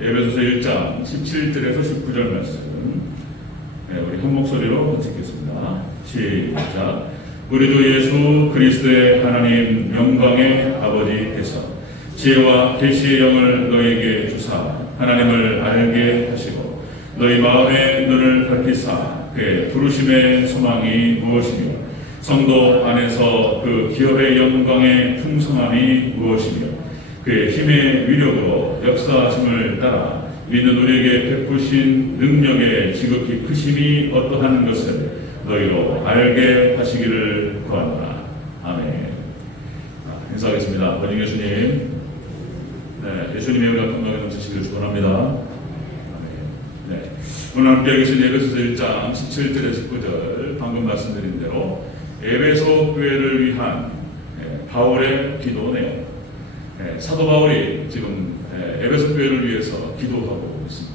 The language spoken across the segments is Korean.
에베소서 1장 17절에서 19절 말씀, 우리 한 목소리로 읽겠습니다. 시작. 우리도 예수 그리스도의 하나님 영광의 아버지 되사 지혜와 계시의 영을 너희에게 주사 하나님을 알게 하시고 너희 마음의 눈을 밝히사 그의 부르심의 소망이 무엇이며 성도 안에서 그 기업의 영광의 풍성함이 무엇이며 그의 힘의 위력으로 역사하심을 따라 믿는 우리에게 베푸신 능력의 지극히 크심이 어떠한 것을 너희로 알게 하시기를 구하노라. 아멘. 인사하겠습니다. 권인 예수님, 예수님의 은혜가 건강에 넘치시기를 축원합니다. 아멘. 네. 오늘 함께 계신 에베소서 1장 17절에 19절 방금 말씀드린 대로 에베소 교회를 위한 바울의 기도 내용. 사도 바울이 지금 에베소 교회를 위해서 기도하고 있습니다.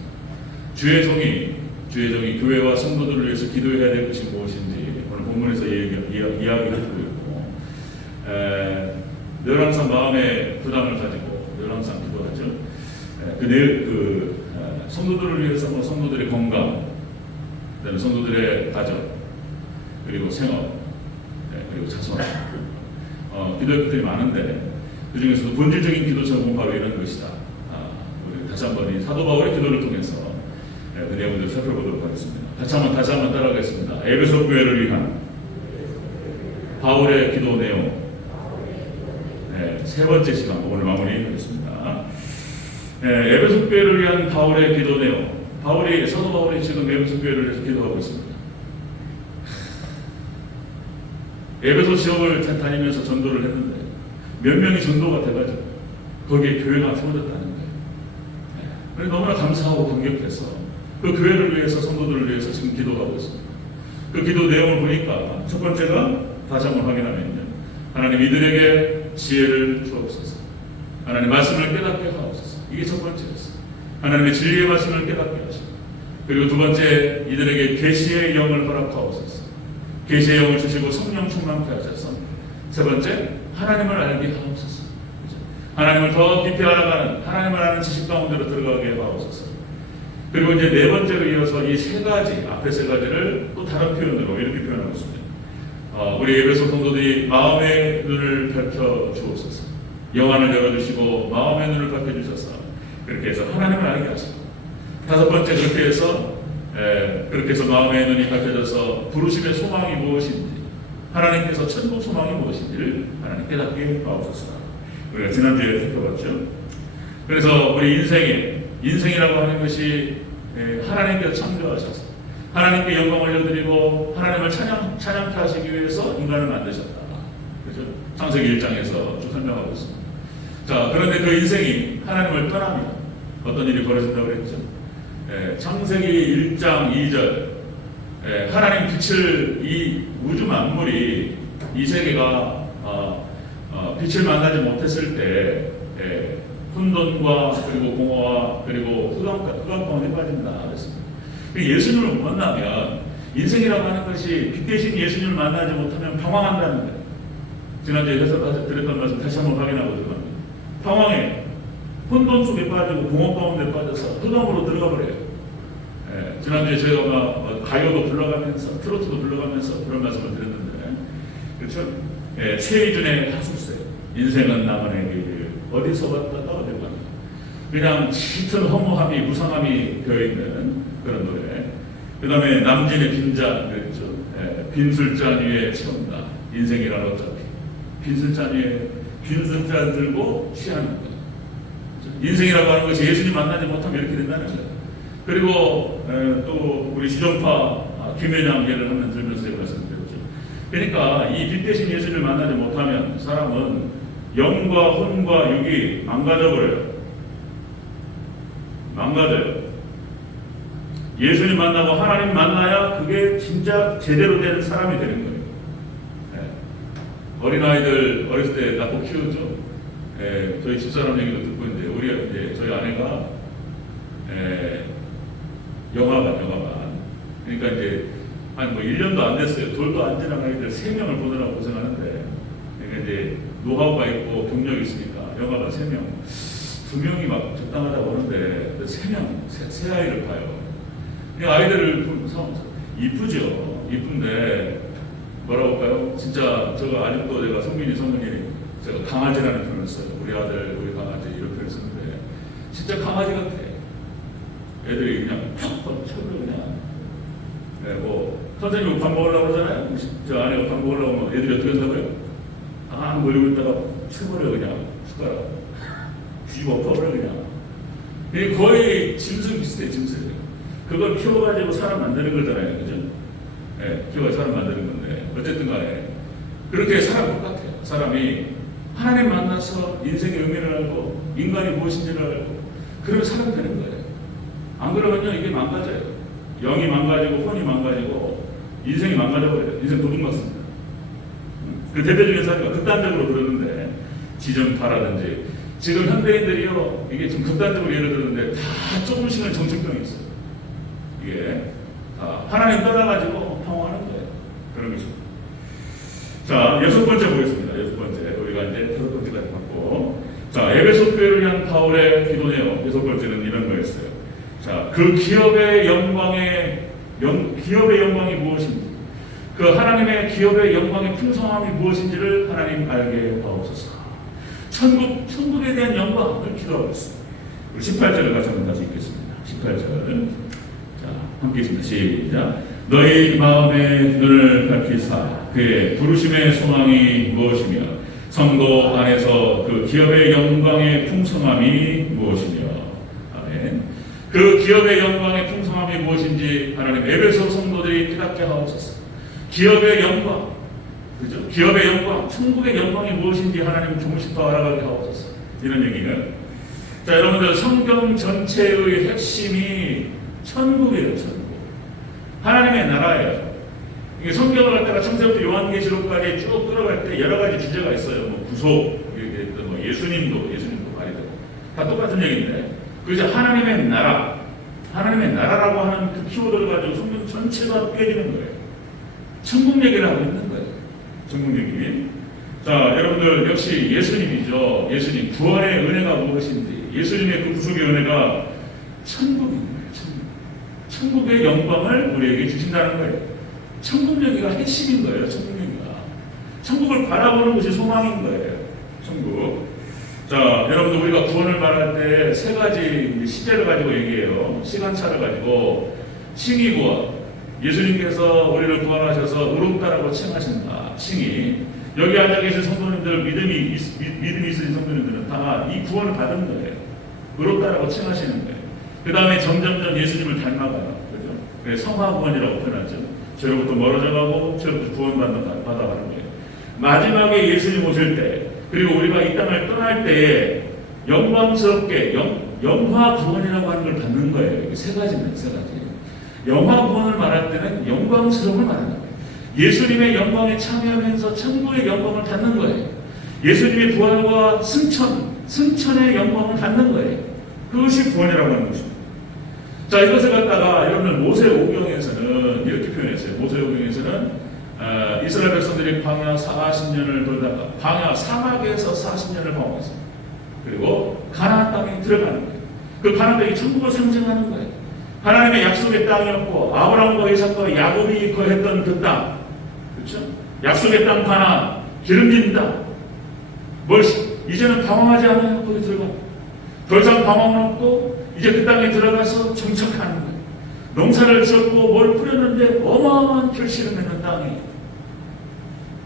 주의 종이 교회와 성도들을 위해서 기도해야 될 것이 무엇인지 오늘 본문에서 이야기를 하고 있고, 늘 항상 마음의 부담을 가지고 늘 항상 기도하죠. 성도들을 위해서 성도들의 건강, 그다음에 성도들의 가정, 그리고 생업, 그리고 자손, 기도할 것들이 많은데 그 중에서도 본질적인 기도 제목은 바로 이런 것이다. 우리 다시 한번 이 사도 바울의 기도를 통해서 그 내용들을 살펴보도록 하겠습니다. 다시 한번 따라가겠습니다. 에베소 교회를 위한 바울의 기도 내용, 세 번째 시간 오늘 마무리하겠습니다. 에베소 교회를 위한 바울의 기도 내용. 사도 바울이 지금 에베소 교회를 위해서 기도하고 있습니다. 에베소 지역을 다니면서 전도를 했는데 몇 명이 전도가 돼가지고 거기에 교회가 세워졌다는 거예요. 너무나 감사하고 감격해서 그 교회를 위해서, 성도들을 위해서 지금 기도하고 있습니다. 그 기도 내용을 보니까 첫 번째가 다시 한번 확인하면요, 하나님 이들에게 지혜를 주옵소서. 하나님 말씀을 깨닫게 하옵소서. 이게 첫 번째였어요. 하나님의 진리의 말씀을 깨닫게 하시고, 그리고 두 번째, 이들에게 계시의 영을 허락하옵소서. 계시의 영을 주시고 성령 충만케 하셔서, 세 번째, 하나님을 알게 하옵소서. 하나님을 더 깊이 알아가는, 하나님을 아는 지식 가운데로 들어가게 하옵소서. 그리고 이제 네 번째로 이어서 이 세 가지, 앞에 세 가지를 또 다른 표현으로 이렇게 표현하고 있습니다. 우리 에베소 성도들이 마음의 눈을 밝혀 주옵소서. 영안을 열어주시고 마음의 눈을 밝혀 주셔서 그렇게 해서 하나님을 알게 하시고, 다섯 번째 그렇게 해서 마음의 눈이 밝혀져서 부르심의 소망이 무엇인지, 하나님께서 천국 소망이 무엇인지를 하나님 깨닫게 하옵소서. 우리가 지난주에 살펴봤죠. 그래서 우리 인생이라고 하는 것이 하나님께서 창조하셔서 하나님께 영광을 올려드리고 하나님을 찬양케 하시기 위해서 인간을 만드셨다. 그렇죠? 창세기 1장에서 쭉 설명하고 있습니다. 자, 그런데 그 인생이 하나님을 떠나면 어떤 일이 벌어진다고 그랬죠? 창세기 1장 2절, 하나님 빛을, 이 우주 만물이, 이 세계가 빛을 만나지 못했을 때 혼돈과 그리고 공허와 그리고 흑암 가운데 빠진다 그랬습니다. 예수님을 못 만나면, 인생이라고 하는 것이 빛 대신 예수님을 만나지 못하면 방황한다는 거예요. 지난주에 드렸던 말씀 다시 한번 확인하고 들어갑니다. 방황해, 혼돈 속에 빠지고 공허 가운데 빠져서 흑암으로 들어가 버려요. 지난주에 저희가 가요도 불러가면서 트로트도 불러가면서 그런 말씀을 드렸는데, 그렇죠? 최희준의 하숙세, 인생은 나만의 길, 어디서 왔다가 어디 갔다, 그냥 짙은 허무함이, 무상함이 되어있는 그런 노래. 그 다음에 남진의 빈잔, 그랬죠? 빈술잔 위에 채운다. 인생이란 어차피 빈술잔 위에 빈술잔 들고 취하는 거예요. 인생이라고 하는 것이 예수님 만나지 못하면 이렇게 된다는 거예요. 그리고 또 우리 주정파 김연양 예를 한번 들면서 제가 말씀드렸죠. 그러니까 이 빛 대신 예수를 만나지 못하면 사람은 영과 혼과 육이 망가져버려요. 망가져요. 예수님 만나고 하나님 만나야 그게 진짜 제대로 되는 사람이 되는 거예요. 어린아이들 어렸을 때 낳고 키우죠. 저희 집사람 얘기도 듣고 있는데, 이제 저희 아내가 영화관. 그러니까 이제 한 1년도 안 됐어요. 돌도 안 지난 아이들 3명을 보느라고 고생하는데, 그러니까 이제 노하우가 있고 경력이 있으니까 영화관 3명. 2명이 막 적당하다고 하는데 3명, 세 아이를 봐요. 이 아이들을 이쁘죠. 이쁜데 뭐라고 할까요? 진짜 제가 아직도 내가 성민이 제가 강아지라는 표현을 써요. 우리 아들, 우리 강아지 이런 표현을 쓰는데 진짜 강아지 같아. 애들이 그냥 퍽퍽 쳐버려 그냥. 네, 뭐 선생님 밥 먹으려고 그러잖아요. 저 아내가 밥 먹으려고 하면 애들이 어떻게 한다고요? 아, 몰리고 있다가 쳐버려 그냥 숟가락 뒤집어 엎어버려 그냥. 이게 거의 짐승 비슷해. 짐승. 그걸 키워가지고 사람 만드는 거잖아요. 그죠? 네, 키워가 사람 만드는 건데 어쨌든 간에 그렇게 사람 똑같아요. 사람이 하나님 만나서 인생의 의미를 알고 인간이 무엇인지를 알고 그러면 사람 되는 거예요. 안 그러면요 이게 망가져요. 영이 망가지고 혼이 망가지고 인생이 망가져버려요. 인생 도둑 맞습니다. 그 대표적인 사례가 극단적으로 그러는데 지정파라든지 지금 현대인들이요 이게 좀 극단적으로 예를 들었는데 다 조금씩은 정신병이 있어요. 이게 하나님 떠나가지고 평화하는 거예요. 그런 것입니다. 자, 6번째 보겠습니다. 6번째 우리가 이제 5번째까지 봤고, 자 에베소 교회를 위한 바울의 기도 내용 6번째는 이런 거였어요. 자, 그 기업의 영광이 무엇인지, 그 하나님의 기업의 영광의 풍성함이 무엇인지를 하나님 알게 하옵소서. 천국에 대한 영광을 기도하고 있습니다. 18절을 같이 한번 다시 읽겠습니다. 18절. 자, 함께 읽습니다. 시작. 너희 마음의 눈을 밝히사 그의 부르심의 소망이 무엇이며 성도 안에서 그 기업의 영광의 풍성함이 무엇이며. 아멘. 그 기업의 영광의 풍성함이 무엇인지 하나님 에베소 성도들이 깨닫게 하옵소서. 기업의 영광, 그죠? 기업의 영광, 천국의 영광이 무엇인지 하나님 조금씩 더 알아가게 하옵소서. 이런 얘기가. 자, 여러분들 성경 전체의 핵심이 천국이에요. 천국. 하나님의 나라예요. 이게 성경을 갖다가 창세부터 요한계시록까지 쭉 끌어갈 때 여러 가지 주제가 있어요. 뭐 구속, 뭐 예수님도 말이 되고 다 똑같은 얘기인데, 그래서 하나님의 나라라고 하는 그 키워드를 가지고 성경 전체가 깨지는 거예요. 천국 얘기를 하고 있는 거예요. 천국 얘기. 자, 여러분들 역시 예수님이죠. 예수님 구원의 은혜가 무엇인지, 예수님의 그 구속의 은혜가 천국인 거예요. 천국의 영광을 우리에게 주신다는 거예요. 천국 얘기가 핵심인 거예요. 천국 얘기가. 천국을 바라보는 것이 소망인 거예요. 천국. 자, 여러분들 우리가 구원을 말할 때 3가지 시제를 가지고 얘기해요. 시간차를 가지고 칭의 구원. 예수님께서 우리를 구원하셔서 의롭다라고 칭하신다. 칭의. 여기 앉아 계신 성도님들, 믿음이 있으신 성도님들은 다 이 구원을 받은 거예요. 의롭다라고 칭하시는 거예요. 그 다음에 점점점 예수님을 닮아가요. 그죠? 그래서 성화 구원이라고 표현하죠. 죄로부터 멀어져가고 죄로부터 구원받아가는 거예요. 마지막에 예수님 오실 때, 그리고 우리가 이 땅을 떠날 때에 영광스럽게 영화 구원이라고 하는 걸 받는 거예요. 이게 3가지입니다. 3가지. 영화 구원을 말할 때는 영광스러움을 말하는 거예요. 예수님의 영광에 참여하면서 천국의 영광을 받는 거예요. 예수님의 부활과 승천의 영광을 받는 거예요. 그것이 구원이라고 하는 것입니다. 자, 이것을 갖다가 여러분들 모세오경에서는 이렇게 표현했어요. 모세오경에서는 이스라엘 백성들이 광야 40년을 돌다가 광야 사막에서 40년을 방황했습니다. 그리고 가나안 땅에 들어가는 거예요. 그 가나안 땅이 천국을 상징하는 거예요. 하나님의 약속의 땅이었고 아브라함과 이삭과 야곱이 거했던 그 땅, 그렇죠? 약속의 땅 가나안, 기름진 땅. 이제는 방황하지 않아요. 거기 들어가. 더 이상 방황은 없고 이제 그 땅에 들어가서 정착하는 거예요. 농사를 지었고 뭘 뿌렸는데 어마어마한 결실을 맺는 땅이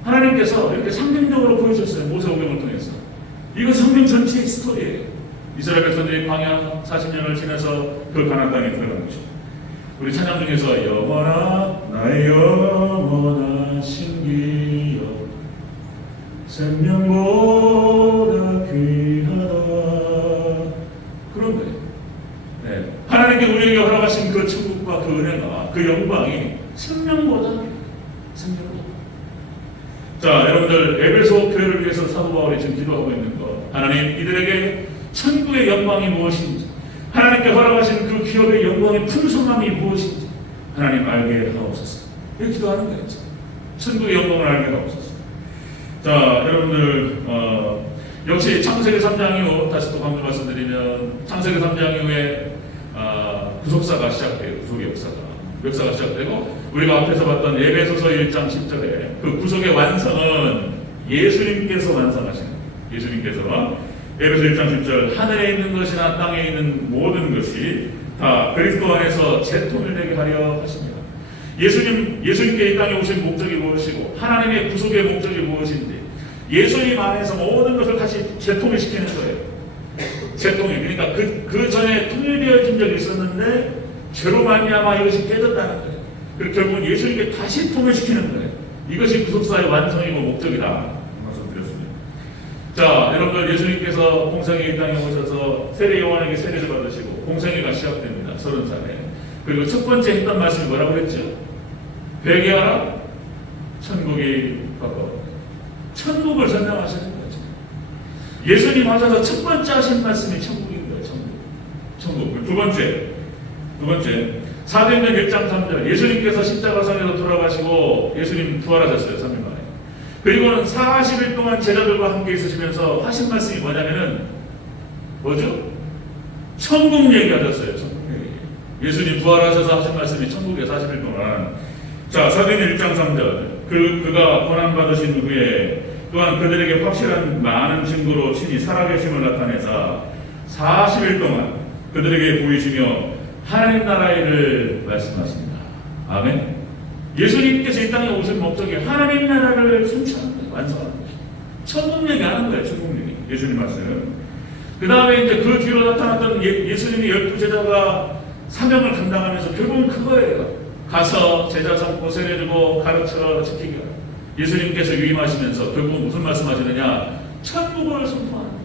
하나님께서 이렇게 상징적으로 보여줬어요. 모세오경을 통해서. 이건 성경 전체의 스토리예요. 이스라엘 백성들이 광야 40년을 지나서 그 가나안 땅에 들어간 것입니다. 우리 찬양 중에서 영원하 나의 영원하신 기업 생명보다 귀하다, 그런 거예요. 네. 하나님께 우리에게 허락하신 그 천국과 그 은혜가, 그 영광이 생명보다 귀하다. 생명보다. 자, 여러분들 에베소 교회를 위해서 사도 바울이 지금 기도하고 있는 것, 하나님 이들에게 천국의 영광이 무엇인지, 하나님께 허락하신 그 기업의 영광의 풍성함이 무엇인지 하나님 알게 하옵소서. 이렇게 기도하는 거예요. 천국의 영광을 알게 하옵소서. 자, 여러분들 역시 창세기 3장 이후, 다시 또 방금 말씀드리면 창세기 3장 이후에 구속사가 시작돼요. 구속의 역사가 시작되고, 우리가 앞에서 봤던 에베소서 1장 10절에 그 구속의 완성은 예수님께서 완성하시는 거예요. 예수님께서 에베소 1장 10절, 하늘에 있는 것이나 땅에 있는 모든 것이 다 그리스도 안에서 재통을 되게 하려 하십니다. 예수님께 이 땅에 오신 목적이 무엇이고 하나님의 구속의 목적이 무엇인지, 예수님 안에서 모든 것을 다시 재통을 시키는 거예요. 재통이, 그러니까 그 전에 통일되어진 적이 있었는데 죄로 말미암아 이것이 깨졌다는 거예요. 그리고 결국은 예수님께 다시 통일시키는 거예요. 이것이 구속사의 완성이고 목적이다 말씀드렸습니다. 자, 여러분들, 예수님께서 공생애 이 땅에 오셔서 세례 요한에게 세례를 받으시고 공생애가 시작됩니다. 30살에. 그리고 첫 번째 했던 말씀이 뭐라고 그랬죠? 회개하라, 천국이 가까워. 천국을 설명하시는 거죠. 예수님 하셔서 첫 번째 하신 말씀이 천국인 거예요. 천국. 두 번째 사도행전 1장 3절, 예수님께서 십자가상에서 돌아가시고 예수님 부활하셨어요. 3일 만에. 그리고는 40일 동안 제자들과 함께 있으시면서 하신 말씀이 뭐냐면은 뭐죠? 천국 얘기하셨어요. 천국 얘기. 예수님 부활하셔서 하신 말씀이 천국에 40일 동안. 자, 사도행전 1장 3절, 그가 고난받으신 후에 또한 그들에게 확실한 많은 증거로 친히 살아계심을 나타내사 40일 동안 그들에게 보이시며 하나님 나라의 일을 말씀하십니다. 아멘. 예수님께서 이 땅에 오신 목적이 하나님 나라를 성취하는 거예요. 완성하는 거예요. 천국 얘기하는 거예요. 천국 얘기. 예수님 말씀. 그 다음에 이제 그 뒤로 나타났던 예수님의 12제자가 사명을 감당하면서 결국은 그거예요. 가서 제자 삼고 세례주고 가르쳐 지키게. 예수님께서 유임하시면서 결국은 무슨 말씀하시느냐? 천국을 선포하는 거예요.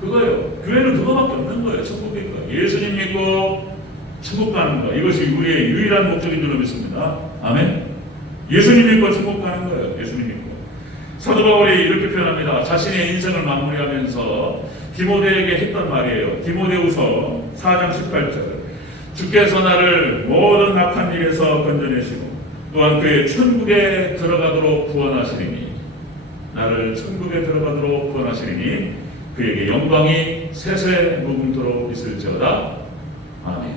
그거예요. 교회는 그거밖에 없는 거예요. 천국인 거예요. 예수님 믿고 천국 가는 거. 이것이 우리의 유일한 목적인 줄 믿습니다. 아멘. 예수님 믿고 천국 가는 거예요. 예수님 믿고. 사도 바울이 이렇게 표현합니다. 자신의 인생을 마무리하면서 디모데에게 했던 말이에요. 디모데후서 4장 18절. 주께서 나를 모든 악한 일에서 건져내시고 또한 그의 천국에 들어가도록 구원하시리니, 나를 천국에 들어가도록 구원하시리니 그에게 영광이 세세 무궁토록 있을지어다. 아멘.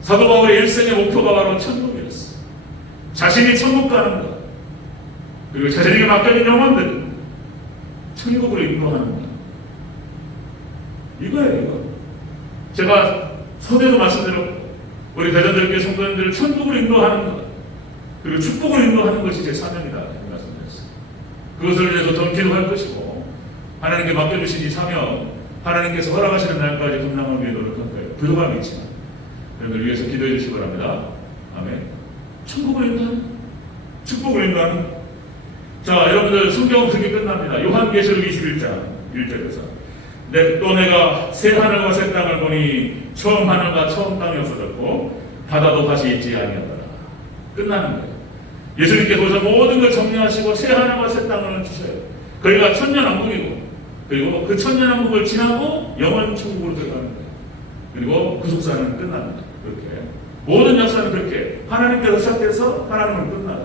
사도 바울의 일생의 목표가 바로 천국이었어. 자신이 천국 가는 것, 그리고 자신에게 맡겨진 영혼들 천국을 인도하는 것. 이거예요. 이거. 제가 서대도 말씀드렸고 우리 대전들께 성도님들을 천국을 인도하는 것, 그리고 축복을 인도하는 것이 제 사명이다 말씀드렸어요. 그것을 위해서 전 기도할 것이고 하나님께 맡겨주신 이 사명, 하나님께서 허락하시는 날까지 감당하기 위해 노력할 거예요. 부족함이 있지만 여러분들 위해서 기도해 주시기 바랍니다. 아멘. 천국을 인도하는, 축복을 인도하는. 자, 여러분들 성경은 그렇게 끝납니다. 요한계시록 21장 1절에서 또 내가 새 하늘과 새 땅을 보니 처음 하늘과 처음 땅이 없어졌고 바다도 다시 있지 아니하더라. 끝나는 거예요. 예수님께서 오셔서 모든 걸 정리하시고 새 하늘과 새 땅을 주셔요. 거기가 천년왕국이고, 그리고 그 천년왕국을 지나고 영원 천국으로 들어가는 거예요. 그리고 구속사는 끝납니다. 그렇게 모든 역사는 그렇게 하나님께서 시작해서 하나님을 끝나다.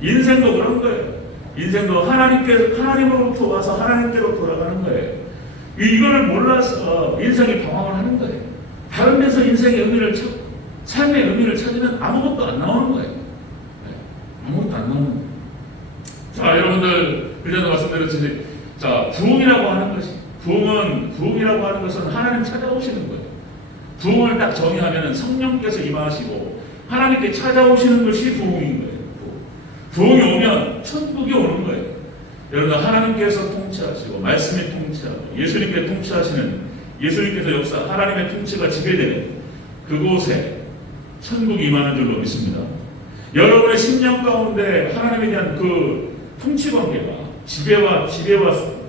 인생도 그런 거예요. 인생도 하나님으로부터 와서 하나님께로 돌아가는 거예요. 이거를 몰라서 인생이 방황을 하는 거예요. 다른 데서 인생의 의미를 찾고 삶의 의미를 찾으면 아무것도 안 나오는 거예요. 네. 아무것도 안 나오는 거예요. 자, 여러분들 그전에 말씀드렸듯이, 자, 부흥이라고 하는 것은 하나님 찾아오시는 거예요. 부흥을 딱 정의하면 성령께서 임하시고 하나님께 찾아오시는 것이 부흥인 거예요. 부흥이 오면 천국이 오는 거예요. 여러분, 하나님께서 통치하시고 말씀이 통치하고 예수님께 통치하시는, 예수님께서 역사, 하나님의 통치가 지배되는 그곳에 천국이 임하는 줄로 믿습니다. 여러분의 심령 가운데 하나님에 대한 그 통치 관계가, 지배와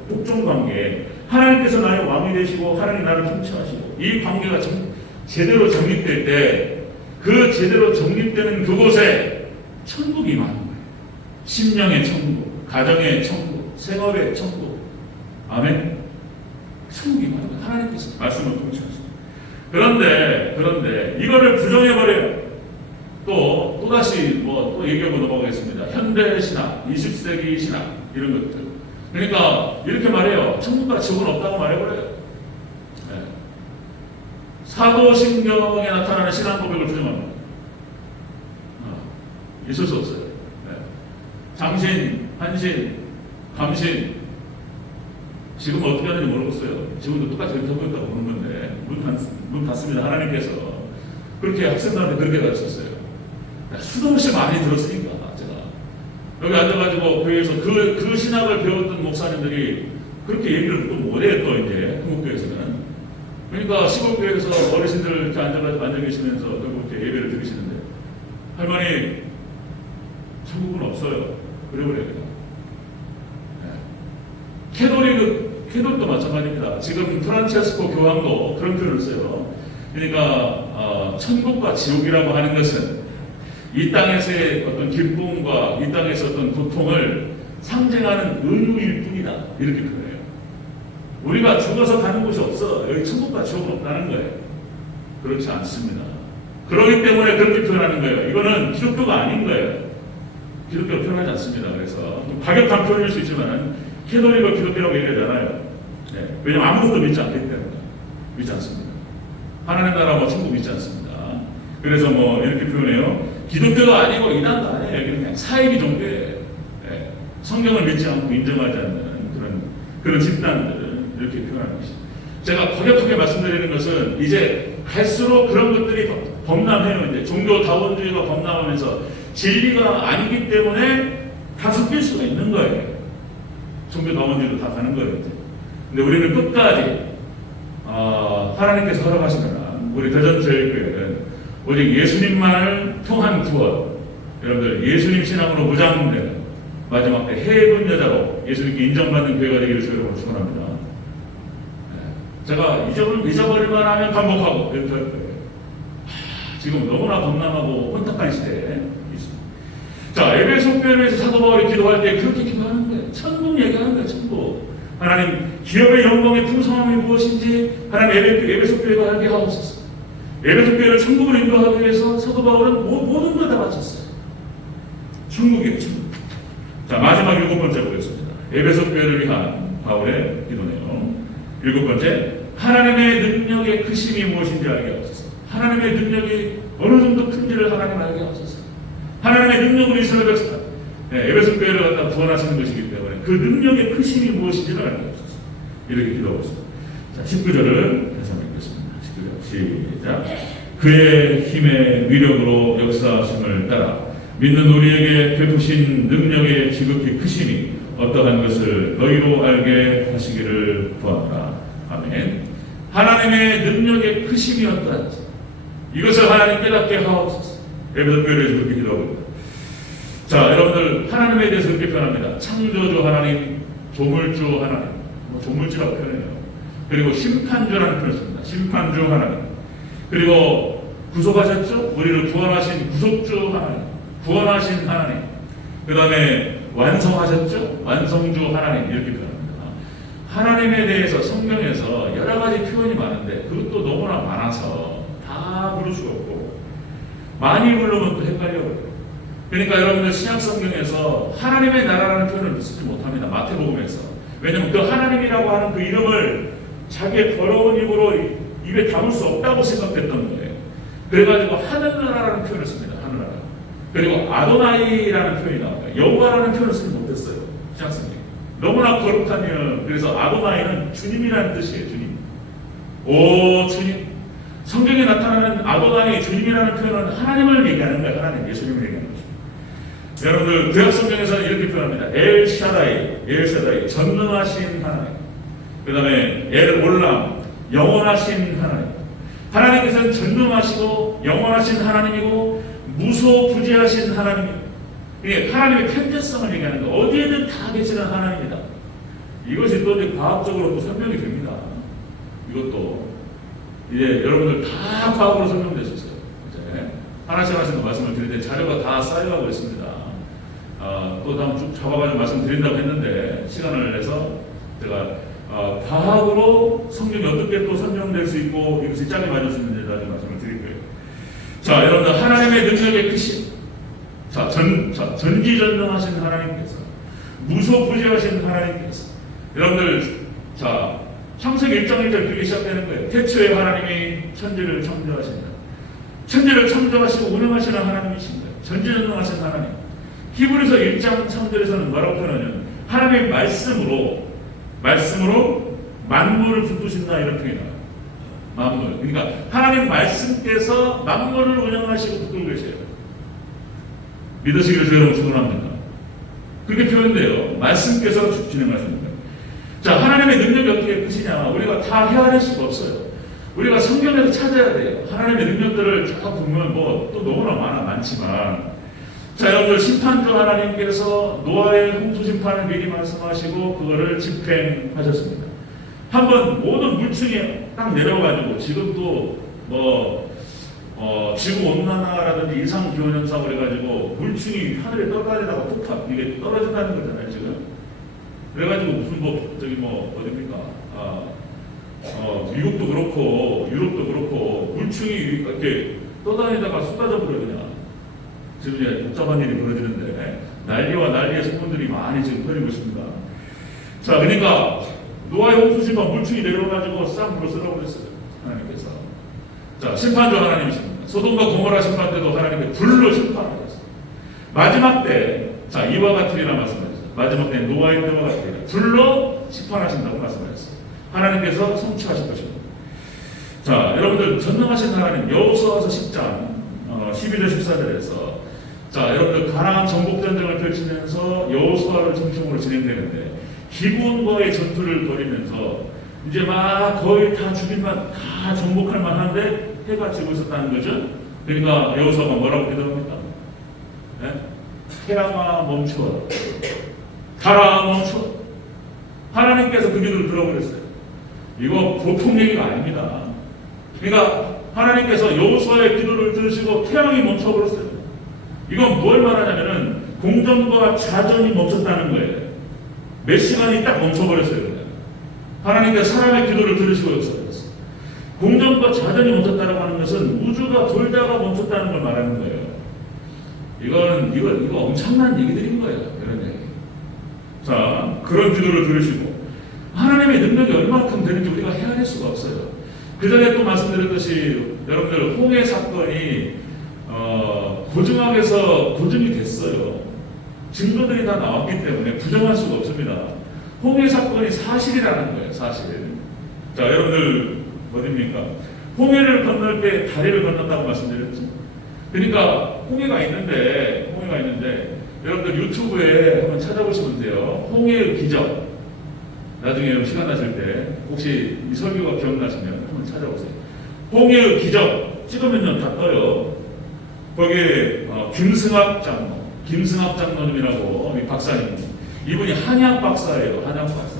복종 관계, 하나님께서 나의 왕이 되시고 하나님 나를 통치하시고 이 관계가 제대로 정립될 때, 그 제대로 정립되는 그곳에 천국이 임하는 거예요. 심령의 천국, 가정의 천국, 생업의 천국. 아멘. 천국이 임하는 거예요. 하나님께서 말씀을 통치하시고. 그런데 이거를 부정해버려요. 또다시 또 얘기하고 넘어가겠습니다. 현대 신학, 20세기 신학 이런 것들. 그러니까 이렇게 말해요. 천국과 지옥은 없다고 말해버려요. 네. 사도신경에 나타나는 신앙 고백을 부정합니다. 있을 수 없어요. 네. 장신, 한신, 감신, 지금 어떻게 하는지 모르겠어요. 지금도 똑같이 그렇게 하고 있다고 보는 건데, 문 닫습니다. 하나님께서 그렇게 학생들한테 그렇게 가르쳤어요. 수도 없이 많이 들었으니까, 제가. 여기 앉아가지고 교회에서 그 신학을 배웠던 목사님들이 그렇게 얘기를 또 못해요, 또 이제, 한국교회에서는. 그러니까 시골교회에서 어르신들 이렇게 앉아 계시면서 결국 이렇게 예배를 드리시는데, 할머니, 천국은 없어요. 그래버려요. 네. 캐톨릭도 마찬가지입니다. 지금 프란체스코 교황도 그런 표현을 써요. 그러니까 천국과 지옥이라고 하는 것은 이 땅에서의 어떤 기쁨과 이 땅에서 어떤 고통을 상징하는 은유일 뿐이다. 이렇게 표현해요. 우리가 죽어서 가는 곳이 없어. 여기 천국과 지옥은 없다는 거예요. 그렇지 않습니다. 그렇기 때문에 그렇게 표현하는 거예요. 이거는 기독교가 아닌 거예요. 기독교로 표현하지 않습니다. 그래서 과격한 표현일 수 있지만 캐톨릭을 기독교라고 얘기하잖아요. 네. 왜냐하면 아무것도 믿지 않기 때문에 믿지 않습니다. 하나님 나라 뭐 천국 믿지 않습니다. 그래서 뭐 이렇게 표현해요. 기독교가 아니고 이단도 아니에요. 여기는 그냥 사이비 종교예요. 네. 성경을 믿지 않고 인정하지 않는 그런 집단들을 이렇게 표현하는 것입니다. 제가 과격하게 말씀드리는 것은 이제 갈수록 그런 것들이 범람해요. 이제 종교다원주의가 범람하면서 진리가 아니기 때문에 다 섞일 수가 있는 거예요. 종교다원주의로 다 가는 거예요. 이제. 근데 우리는 끝까지 하나님께서 허락하시면 우리 대전제일교회는 오직 예수님만을 통한 구원, 여러분들 예수님 신앙으로 무장되는 마지막 때 해군 여자로 예수님께 인정받는 교회가 되기를 주여로 축원합니다. 제가 잊어버릴만 하면 반복하고 이렇게 할 거예요. 지금 너무나 범람하고 혼탁한 시대에 있습니다. 자, 에베소 교회에서 사도 바울이 기도할 때 그렇게 기도하는 거예요. 천국 얘기하는 거예요. 천국. 하나님 기업의 영광의 풍성함이 무엇인지 하나님 에베소 교회가 알게 하옵소서. 에베소 교회를 천국으로 인도하기 위해서 사도 바울은 모든 걸 다 바쳤어요. 천국이에요. 천국. 자, 마지막 7번째 보겠습니다. 에베소 교회를 위한 바울의 기도네요. 7번째, 하나님의 능력의 크심이 무엇인지 알게 하옵소서. 하나님의 능력이 어느 정도 큰지를 하나님 알게 하옵소서. 하나님의 능력으로 이스라엘 백성, 에베소 교회를 갖다 구원하시는 것이기 때문에 그 능력의 크심이 무엇인지를 알게 하옵소서. 이렇게 기도하고 있습니다. 자, 19절을 다시 한번 읽겠습니다. 19절 시작. 그의 힘의 위력으로 역사하심을 따라 믿는 우리에게 베푸신 능력의 지극히 크심이 어떠한 것을 너희로 알게 하시기를 구하노라. 아멘. 하나님의 능력의 크심이 어떠한지 이것을 하나님 깨닫게 하옵소서. 에베소 교회에서 그렇게 기도하고 있다. 자, 여러분들 하나님에 대해서 그렇게 표현합니다. 창조주 하나님, 조물주 하나님, 조물주라고 표현해요. 그리고 심판주라는 표현을 씁니다. 심판주 하나님. 그리고 구속하셨죠? 우리를 구원하신 구속주 하나님, 구원하신 하나님. 그 다음에 완성하셨죠? 완성주 하나님. 이렇게 표현합니다. 하나님에 대해서 성경에서 여러 가지 표현이 많은데 그것도 너무나 많아서 다 부를 수가 없고 많이 부르면 또 헷갈려버려요. 그러니까 여러분들 신약 성경에서 하나님의 나라라는 표현을 쓰지 못합니다. 마태복음에서. 왜냐하면 그 하나님이라고 하는 그 이름을 자기의 더러운 입으로 입에 담을 수 없다고 생각했던 거예요. 그래가지고 하늘나라라는 표현을 씁니다. 하늘나라. 그리고 아도나이라는 표현이 나와요. 여호와라는 표현을 쓰지 못했어요. 신약 성경. 너무나 거룩한 이름. 그래서 아도나이는 주님이라는 뜻이에요. 주님. 오 주님. 성경에 나타나는 아도나이 주님이라는 표현은 하나님을 얘기하는 거예요. 하나님, 예수님을 얘기하는 것입니다. 여러분들 구약 성경에서는 이렇게 표현합니다. 엘샤다이, 전능하신 하나님. 그 다음에 엘올람, 영원하신 하나님. 하나님께서는 전능하시고 영원하신 하나님이고 무소부재하신 하나님입니다. 이게 하나님의 편재성을 얘기하는 거. 어디에든 다 계시는 하나님이다. 이것이 또 이제 과학적으로 또 설명이 됩니다. 이것도 이제 여러분들 다 과학으로 설명되셨어요. 이제 하나씩 말씀을 드릴 때 자료가 다 쌓여가고 있습니다. 또 다음 쭉 잡아가지고 말씀드린다고 했는데 시간을 내서 제가 과학으로 성경이 어떻게 또 설명될 수 있고 이것이 짝이 맞을 수 있는지 나중에 말씀을 드릴 거예요. 자, 여러분들 하나님의 능력의 크심. 전지전능하신 하나님께서 무소부지하신 하나님께서 여러분들 자 창세기 1장 1절 그렇게 시작되는 거예요. 태초에 하나님이 천지를 창조하신다. 천지를 창조하시고 운영하시는 하나님이신 거예요. 전지전능하신 하나님. 히브리서 1장 3절에서는 뭐라고 표현하냐면 하나님의 말씀으로 만물을 붙드신다 이런 표현이 나와요. 만물. 그러니까 하나님 말씀께서 만물을 운영하시고 붙들고 계세요. 믿으시기를 여러분 축원합니다. 그렇게 표현돼요. 말씀께서 진행하십니다. 자, 하나님의 능력이 어떻게 크시냐? 우리가 다 헤아릴 수가 없어요. 우리가 성경에서 찾아야 돼요. 하나님의 능력들을 쫙 보면 뭐 또 너무나 많지만, 자, 여러분들 심판주 하나님께서 노아의 홍수 심판을 미리 말씀하시고 그거를 집행하셨습니다. 한번 모든 물층이 딱 내려가지고 지금 또 지구 온난화라든지 이상 기온 현상을 해가지고 물층이 하늘에 떠다니다가 뚝딱 이게 떨어진다는 거잖아요 지금. 그래가지고 무슨 어딥니까? 미국도 그렇고 유럽도 그렇고 물층이 이렇게 떠다니다가 쏟아져 버려 그냥. 지금 이제 복잡한 일이 벌어지는데 난리와 난리의 소문들이 많이 지금 퍼지고 있습니다. 자, 그러니까 노아의 홍수심판 물층이 내려가지고 싹 물어 쓸어버렸어요 하나님께서. 자, 심판주 하나님이십니다. 소돔과 고모라 심판 때도 하나님의 불로 심판하셨어요. 마지막 때, 자, 이와 같으리라 말씀하셨어요. 마지막 때 노아의 때와 같으리라. 불로 심판하신다고 말씀하셨어요. 하나님께서 성취하실 것입니다. 자, 여러분들 전능하신 하나님 여호수아서 10장 12절 14절에서 자, 여러분들 가나안 정복 전쟁을 펼치면서 여호수아를 중심으로 진행되는데 기브온과의 전투를 벌이면서 이제 막 거의 다 죽일만 다 정복할 만한데 해가 지고 있었다는 거죠. 그러니까 여호수아가 뭐라고 기도합니까? 네? 태양아 멈추어라. 달아 멈추어라. 하나님께서 그 기도를 들어버렸어요. 이거 보통 얘기가 아닙니다. 그러니까 하나님께서 여호수아의 기도를 들으시고 태양이 멈춰버렸어요. 이건 뭘 말하냐면은 공전과 자전이 멈췄다는 거예요. 몇 시간이 딱 멈춰버렸어요. 그냥. 하나님께서 사람의 기도를 들으시고 역사하셨어요. 공전과 자전이 멈췄다고 하는 것은 우주가 돌다가 멈췄다는 걸 말하는 거예요. 이거 엄청난 얘기들인 거예요. 이런 얘기. 자, 그런 기도를 들으시고 하나님의 능력이 얼마큼 되는지 우리가 헤아릴 수가 없어요. 그 전에 또 말씀드렸듯이 여러분들 홍해 사건이 고증학에서 고증이 됐어요. 증거들이 다 나왔기 때문에 부정할 수가 없습니다. 홍해 사건이 사실이라는 거예요. 사실. 자, 여러분들 어딥니까? 홍해를 건널 때 다리를 건넜다고 말씀드렸죠. 그러니까 홍해가 있는데 여러분들 유튜브에 한번 찾아보시면 돼요. 홍해의 기적. 나중에 시간 나실 때 혹시 이 설교가 기억나시면 한번 찾아보세요. 홍해의 기적 찍으면 다 떠요. 거기에 김승학 장로님이라고 박사님. 이분이 한약 박사예요. 한약 박사.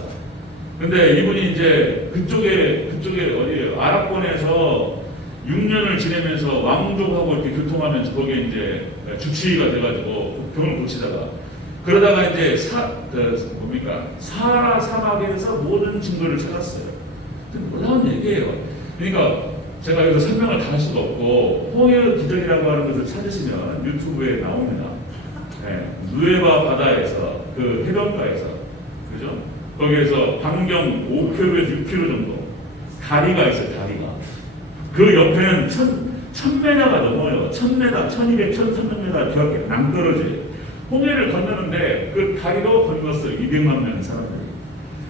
근데 이분이 이제 그쪽에 어디예요? 아랍권에서 6년을 지내면서 왕족하고 이렇게 교통하면서 거기에 이제 주치의가 돼가지고 병을 고치다가 그러다가 이제 사하라 사막에서 모든 증거를 찾았어요. 놀라운 얘기예요. 그러니까 제가 여기서 설명을 다 할 수가 없고 홍해의 기적이라고 하는 것을 찾으시면 유튜브에 나옵니다. 네, 누에바 바다에서 그 해변가에서 그죠? 거기에서 반경 5km에서 6km 정도 다리가 있어요. 다리가 그 옆에는 1000m가 넘어요. 1000m, 1200, 1300m 벽에 낭떠러져요. 홍해를 건너는데 그 다리로 건넜어요. 200만 명의 사람들이.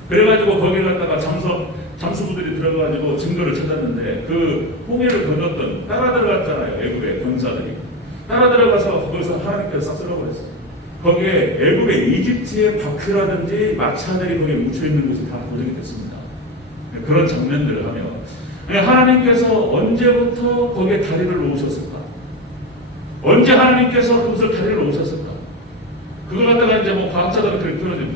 그래가지고 거기 갔다가 잠수부들이 들어가가지고 증거를 찾았는데 그 홍해를 건넜던 따라 들어갔잖아요. 애굽의 병사들이 따라 들어가서 거기서 하나님께서 싹 쓸어버렸어요. 거기에 애굽의 이집트의 바크라든지 마차들이 거기에 묻혀있는 것이 다 고정이 됐습니다. 그런 장면들을 하며 하나님께서 언제부터 거기에 다리를 놓으셨을까? 언제 하나님께서 그것을 다리를 놓으셨을까? 그걸 갖다가 이제 과학자들은 그렇게 표현해요.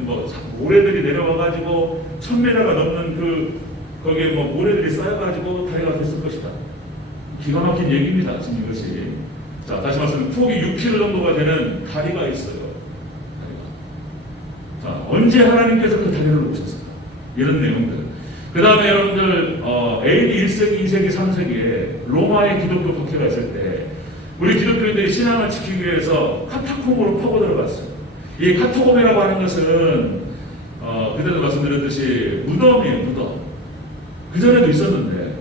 모래들이 내려와가지고 1000m가 넘는 거기에 모래들이 쌓여가지고 다리가 됐을 것이다. 기가 막힌 얘기입니다. 지금 이것이. 자, 다시 말씀드리면 폭이 6km 정도가 되는 다리가 있어요. 다리가. 자, 언제 하나님께서 그 다리를 놓으셨을까? 이런 내용들. 그 다음에 여러분들 AD 1세기, 2세기, 3세기에 로마의 기독교 박해가 있을 때 우리 기독교인들이 신앙을 지키기 위해서 카타콤으로 파고 들어갔어요. 이 카타콤이라고 하는 것은 그때도 말씀드렸듯이 무덤이에요, 무덤. 그전에도 있었는데,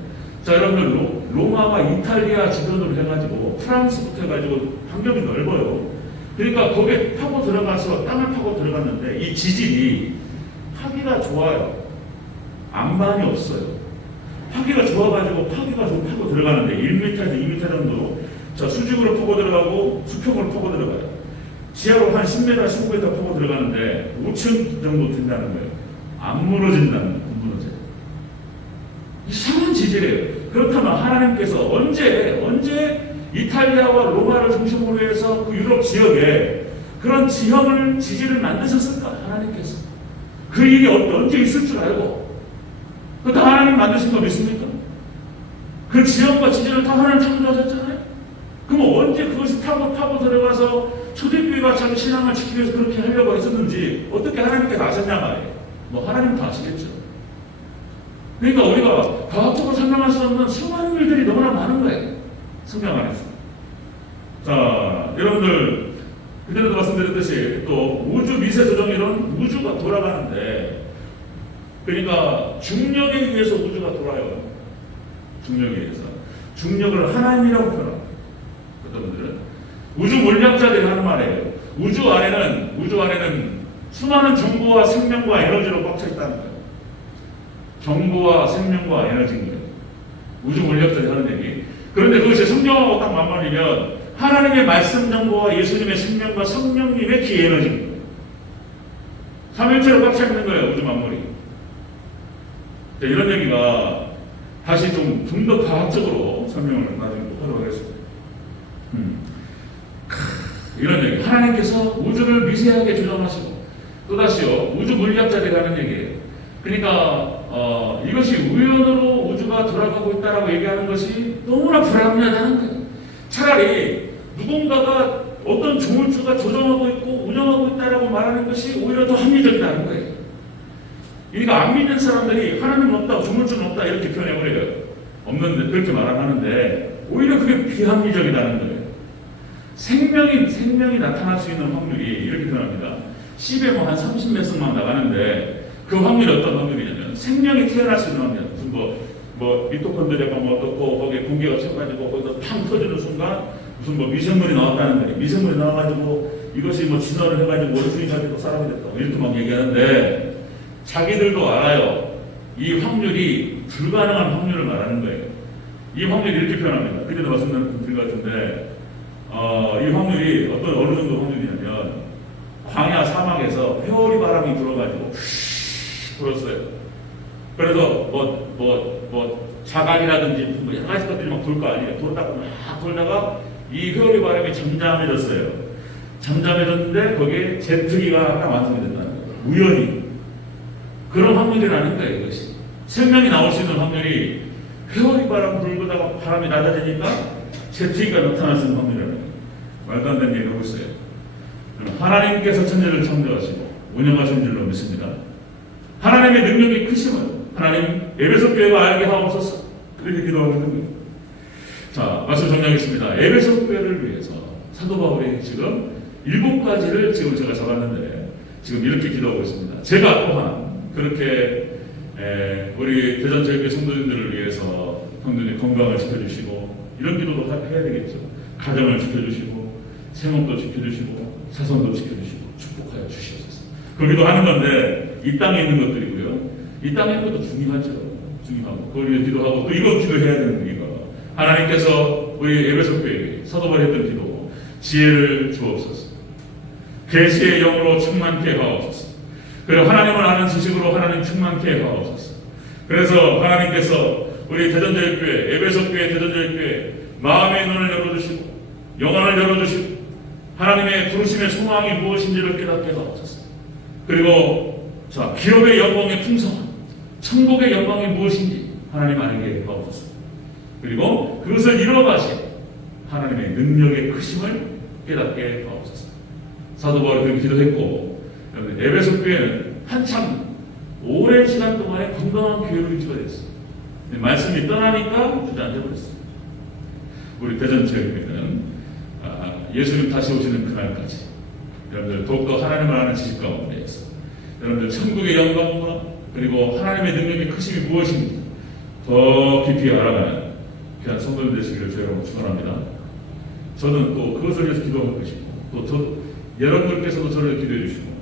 자, 여러분들, 로마와 이탈리아 주변으로 해가지고, 프랑스부터 해가지고, 반경이 넓어요. 그러니까 거기에 파고 들어가서, 땅을 파고 들어갔는데, 이 지진이 파기가 좋아요. 안반이 없어요. 파기가 좋아가지고, 파기가 좀 파고 들어가는데, 1m에서 2m 정도, 자, 수직으로 파고 들어가고, 수평으로 파고 들어가요. 지하로 한 10m, 15m 파고 들어가는데 5층 정도 된다는 거예요. 안 무너진다는 거예요. 안 무너져요. 이상한 지질이에요. 그렇다면 하나님께서 언제 이탈리아와 로마를 중심으로 해서 그 유럽 지역에 그런 지질을 만드셨을까? 하나님께서. 그 일이 언제 있을 줄 알고. 그 다 하나님 만드신 거 믿습니까? 그 지형과 지질을 다 하나님 창조하셨잖아요. 그럼 언제 그것이 파고 들어가서 초대교회가 자기 신앙을 지키기 위해서 그렇게 하려고 했었는지 어떻게 하나님께서 아셨냐 말이에요. 뭐 하나님 다 아시겠죠. 그러니까 우리가 과학적으로 설명할 수 없는 수많은 일들이 너무나 많은 거예요. 성경 안에서. 자, 여러분들 그전에도 말씀드렸듯이 또 우주 미세 조정이론 우주가 돌아가는데, 그러니까 중력에 의해서 우주가 돌아요. 중력에 의해서. 중력을 하나님이라고 표현합니다. 여러분들은 우주 물리학자들이 하는 말이에요. 우주 안에는 수많은 정보와 생명과 에너지로 꽉 차 있다는 거예요. 정보와 생명과 에너지인 거예요. 우주 물리학자들이 하는 얘기. 그런데 그것이 성경하고 딱 맞물리면 하나님의 말씀 정보와 예수님의 생명과 성령님의 기 에너지인 거예요. 삼일체로 꽉 차 있는 거예요. 우주 만물이. 이런 얘기가 다시 좀 더 과학적으로 설명을 나중에 하도록 하겠습니다. 이런 얘기. 하나님께서 우주를 미세하게 조정하시고, 또다시요, 우주 물리학자들이 하는 얘기예요. 그러니까, 이것이 우연으로 우주가 돌아가고 있다라고 얘기하는 것이 너무나 불합리하다는 거예요. 차라리 누군가가 어떤 조물주가 조정하고 있고 운영하고 있다라고 말하는 것이 오히려 더 합리적이라는 거예요. 그러니까 안 믿는 사람들이 하나님 없다, 조물주는 없다 이렇게 표현해버려요. 없는데 그렇게 말 안 하는데 오히려 그게 비합리적이라는 거예요. 생명이 나타날 수 있는 확률이 이렇게 표현합니다. 10에 뭐 한 30몇 승만 나가는데 그 확률이 어떤 확률이냐면 생명이 태어날 수 있는 확률. 무슨 뭐 미토콘드리아가 뭐 어떻고 거기에 공기가 채워가지고 거기서 팡 터지는 순간 무슨 뭐 미생물이 나왔다는 거예요. 미생물이 나와가지고 이것이 뭐 진화를 해가지고 원숭이 가지고 사람이 됐다. 이렇게 막 얘기하는데 자기들도 알아요. 이 확률이 불가능한 확률을 말하는 거예요. 이 확률이 이렇게 표현합니다. 그때도 말씀드린 것 같은데 이 확률이 어느 정도 확률이냐면 광야 사막에서 회오리 바람이 불어가지고 휘 불었어요. 그래서 자갈이라든지 뭐 여러 가지 것들이 막 돌 거 아니에요. 돌다가 이 회오리 바람이 잠잠해졌어요. 잠잠해졌는데 거기에 제트기가 하나 완성이 된다는 거예요. 우연히. 그런 확률이라는 거예요. 이것이. 생명이 나올 수 있는 확률이 회오리 바람 불고다가 바람이 낮아지니까 제트기가 나타날 수 있는 확률이라는 거예요. 말도 안 되는 얘기를 하고 있어요. 하나님께서 천지를 창조하시고 운영하신 줄로 믿습니다. 하나님의 능력이 크심을 하나님 에베소 교회가 알게 하옵소서. 이렇게 기도하고 있는 거예요. 자, 말씀 정리하겠습니다. 에베소 교회를 위해서 사도 바울이 지금 7가지를 지금 제가 적었는데 지금 이렇게 기도하고 있습니다. 제가 또한 그렇게 우리 대전체육회 성도님들을 위해서 성도님 건강을 지켜주시고 이런 기도도 해야 되겠죠. 가정을 지켜주시고 생업도 지켜주시고 자손도 지켜주시고 축복하여 주시옵소서. 그 기도하는 건데 이 땅에 있는 것들이고요. 이 땅에 있는 것도 중요하죠. 중요하고 그걸 위해 기도하고 또 이거 기도해야 되는 이거. 하나님께서 우리 에베소 교회에 사도 바울이 했던 기도 지혜를 주옵소서. 계시의 영으로 충만케 하옵소서. 그리고 하나님을 아는 지식으로 하나님 충만케 하옵소서. 그래서 하나님께서 우리 대전제일교회, 에베소교회, 대전제일교회 마음의 눈을 열어주시고 영안을 열어주시고 하나님의 부르심의 소망이 무엇인지를 깨닫게 하옵소서. 그리고 자, 기업의 영광의 풍성함, 천국의 영광이 무엇인지 하나님 알게 하옵소서. 그리고 그것을 이루어가신 하나님의 능력의 크심을 깨닫게 하옵소서. 사도 바울이 그렇게 기도했고 에베소 교회는 한참 오랜 시간 동안에 건강한 교회로 유지가 됐어요. 말씀이 떠나니까 주저앉아 버렸어요. 우리 대전체육회는 예수님 다시 오시는 그날까지 여러분들 더욱더 하나님을 아는 지식 가운데에서 여러분들 천국의 영광과 그리고 하나님의 능력의 크심이 무엇인지 더 깊이 알아가는 귀한 성도들 되시기를 주여로 축원합니다. 저는 또 그것을 위해서 기도할 것이고 또 여러분들께서도 저를 기도해 주시고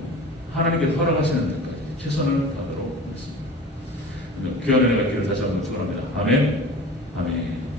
하나님께서 허락하시는 데까지 최선을 다하도록 하겠습니다. 귀한 은혜가 있기를 다시 한번 축원합니다. 아멘. 아멘.